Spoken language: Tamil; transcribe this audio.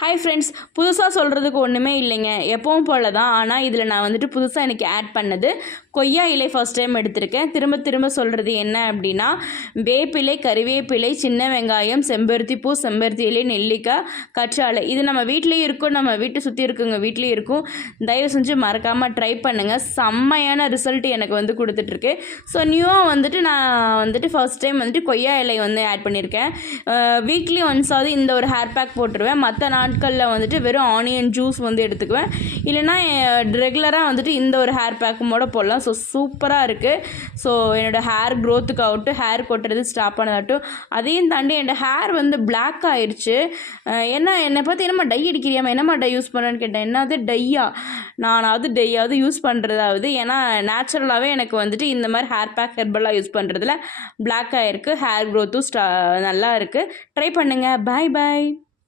ஹாய் ஃப்ரெண்ட்ஸ், புதுசாக சொல்கிறதுக்கு ஒன்றுமே இல்லைங்க, எப்பவும் போல தான். ஆனால் இதில் நான் வந்துட்டு புதுசாக எனக்கு ஆட் பண்ணது கொய்யா இலை ஃபர்ஸ்ட் டைம் எடுத்திருக்கேன். திரும்ப திரும்ப சொல்கிறது என்ன அப்படின்னா, வேப்பிலை, கறிவேப்பிலை, சின்ன வெங்காயம், செம்பருத்தி பூ, செம்பருத்தி இலை, நெல்லிக்காய், கற்றாழை. இது நம்ம வீட்லேயும் இருக்கும், நம்ம வீட்டை சுற்றி இருக்குங்க வீட்லேயும் இருக்கும். தயவு செஞ்சு மறக்காமல் ட்ரை பண்ணுங்கள். செம்மையான ரிசல்ட் எனக்கு வந்து கொடுத்துட்ருக்கு. ஸோ நியூவாக வந்துட்டு நான் வந்துட்டு ஃபர்ஸ்ட் டைம் வந்துட்டு கொய்யா இலை வந்து ஆட் பண்ணியிருக்கேன். வீக்லி ஒன்ஸாவது இந்த ஒரு ஹேர் பேக் போட்டுருவேன். மற்ற நாட்களில் வந்துட்டு வெறும் ஆனியன் ஜூஸ் வந்து எடுத்துக்குவேன். இல்லைனா ரெகுலராக வந்துட்டு இந்த ஒரு ஹேர் பேக்குமோட போடலாம். ஸோ சூப்பராக இருக்குது. ஸோ என்னோடய ஹேர் க்ரோத்துக்காகட்டும், ஹேர் கொட்டுறது ஸ்டாப் பண்ணதாகட்டும், அதையும் தாண்டி என்னோடய ஹேர் வந்து பிளாக் ஆயிடுச்சு. என்னை பார்த்து என்னம்மா டை அடிக்கிறியாமா, என்னம்மா டை யூஸ் பண்ணுறேன்னு கேட்டேன். என்னது டையா? நானாவது டையாவது யூஸ் பண்ணுறதாவது, ஏன்னா நேச்சுரலாகவே எனக்கு வந்துட்டு இந்த மாதிரி ஹேர் பேக் ஹெர்பலாக யூஸ் பண்ணுறதுல பிளாக் ஆகிருக்கு. ஹேர் க்ரோத்தும் நல்லா இருக்குது. ட்ரை பண்ணுங்கள். பாய் பாய்.